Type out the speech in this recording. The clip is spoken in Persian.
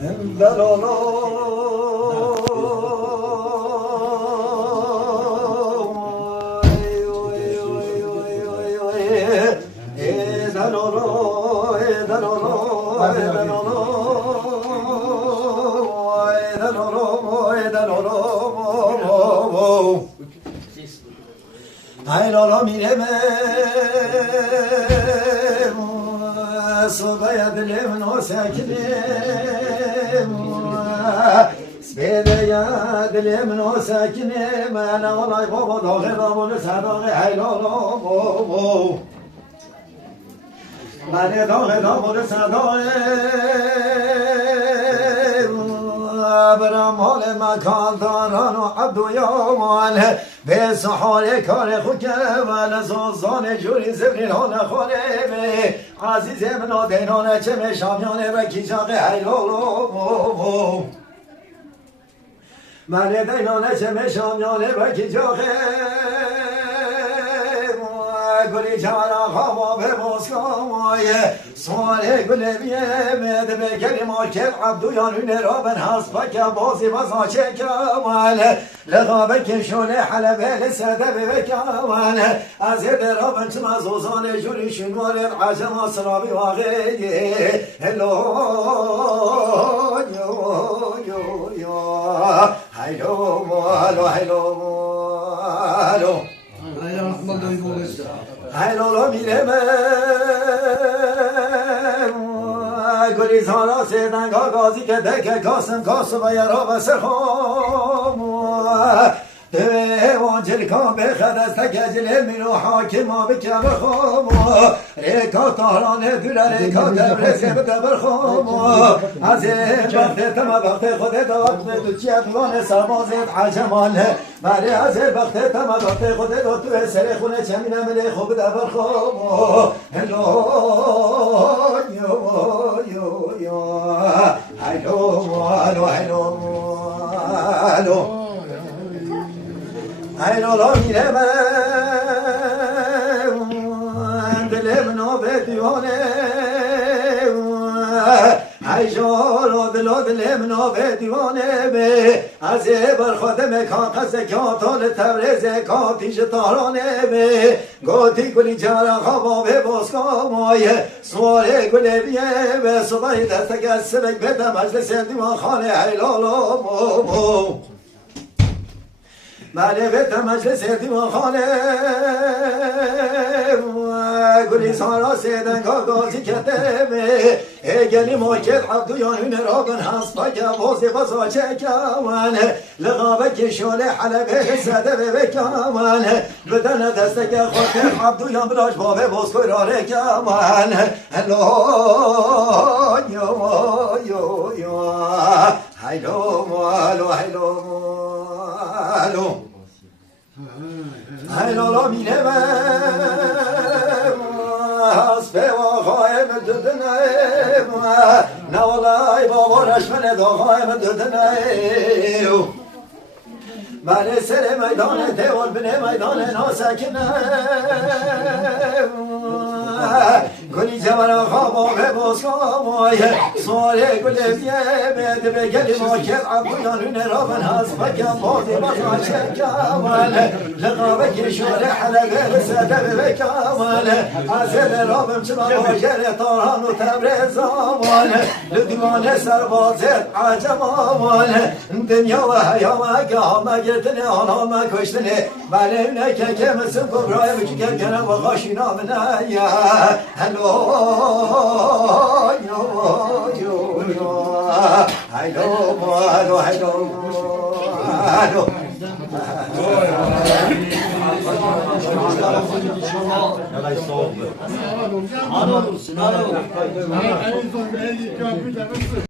Ay lola mireme sobaya dilim no sakinim Sbedeya dilim no sakinim ana olay baba dağı davulu sadağı ay lola Bana dağı davulu sadağı برام حال مکان داران و عبد و یامان به سحار کار خود که و لزازان جوری زبرین ها نخوره به عزیز من دینان چه مشامیانه و کی جاقه حیلالو من دینان چه مشامیانه و کی جاقه گلی جارا خواه به بسکامای سوال گل بیمد به کلمات که عبدویان را بن هست پاک بازی بازا چه کمال لغابه که شونه حلبه لسده به کمال از در را بن چم از اوزان جوری شنوار عجم اصرابی واقعی هلو یو یو یو هیلو مالو هیلو مالو Ay lola mireme گلی زانا سیدن گازی که دکه کاسم کاسم و یرا بسر خام دوه وانجل کام بخد از تکجل منو حاکم بکم خام ریکا تارانه دوله ریکا تبرزه بتبر خام از وقت تم وقت خود داد دو چیت وان سربازت عجمانه بله از وقت تم وقت خود داد تو سر خونه چمینه ملی خوب دبر خام هلو یو یو یو هلو هلو هلو هلو Ay lola mireme dilim no be divane Ay jolo dilim no be divane be az bar khadem kan qaz katan tabriz katish tarane be goti guli jara khaba be boskamay sware gule biye be subay dast kasbek be majlis divan khane ay lola mo مالی به مجلس دیوانخانه گلی سارا سیدن گازی کتمه گلی موکل عبدویان را بن هست پاک بازی بازا چکمان لغابه کشونه حلبه زده به کمان بدن دسته که خود عبدویان براش بابه باز کوی را رکمان هلو یو یو یو هیلو مالو هیلو الو هیلو میره من حسب و خواهیم ددنه نه والله بابا رشمن دا خواهیم ددنه من سر میدان دیوال بنه میدان ناسکنه گلی جوان خوابا به باسکامای سواره گل بیه بده به گلی ماکر عبویان را من هست بکم بازی بازا چکمال لقابه کشوره حلقه بسده به کمال از رابم چما باجر تاران و تبرز آمان لدیوان سربازت عجم آمان دنیا و حیام گام گرتنه آنها من کشتنه بله اونه که مثل کبرای بچی کنم و خاشینا منه هلو یو یو یو هلو هلو هلو هلو Alo.